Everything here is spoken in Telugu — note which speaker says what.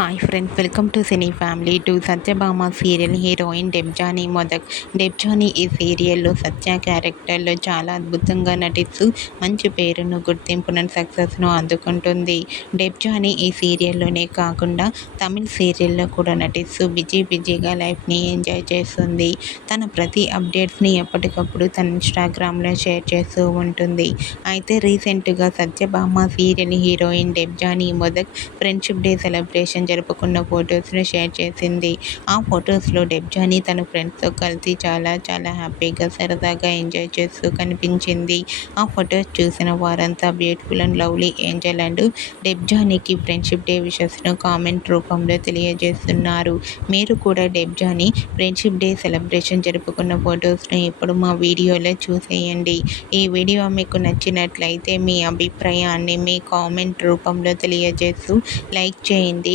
Speaker 1: Hi friends welcome to cine family two Satyabhama serial heroine Debjani Modak Debjani ఈ సీరియల్లో సత్య క్యారెక్టర్లో చాలా అద్భుతంగా నటిస్తూ మంచి పేరును గుర్తింపును సక్సెస్ను అందుకుంటుంది. డెబ్జానీ ఈ సీరియల్లోనే కాకుండా తమిళ్ సీరియల్లో కూడా నటిస్తూ బిజీ బిజీగా లైఫ్ని ఎంజాయ్ చేస్తుంది. తన ప్రతి అప్డేట్స్ని ఎప్పటికప్పుడు తన ఇన్స్టాగ్రామ్లో షేర్ చేస్తూ ఉంటుంది. అయితే రీసెంట్గా Satyabhama serial heroine Debjani Modak friendship day celebration జరుపుకున్న ఫొటోస్ను షేర్ చేసింది. ఆ ఫొటోస్లో డెబ్జానీ తన ఫ్రెండ్స్తో కలిసి చాలా చాలా హ్యాపీగా సరదాగా ఎంజాయ్ చేస్తూ కనిపించింది. ఆ ఫొటోస్ చూసిన వారంతా beautiful and lovely angel and డెబ్జానీకి friendship day విషెస్ను కామెంట్ రూపంలో తెలియజేస్తున్నారు. మీరు కూడా డెబ్జానీ ఫ్రెండ్షిప్ డే సెలబ్రేషన్ జరుపుకున్న ఫొటోస్ను ఇప్పుడు మా వీడియోలో చూసేయండి. ఈ వీడియో మీకు నచ్చినట్లయితే మీ అభిప్రాయాన్ని మీ కామెంట్ రూపంలో తెలియజేస్తూ లైక్ చేయండి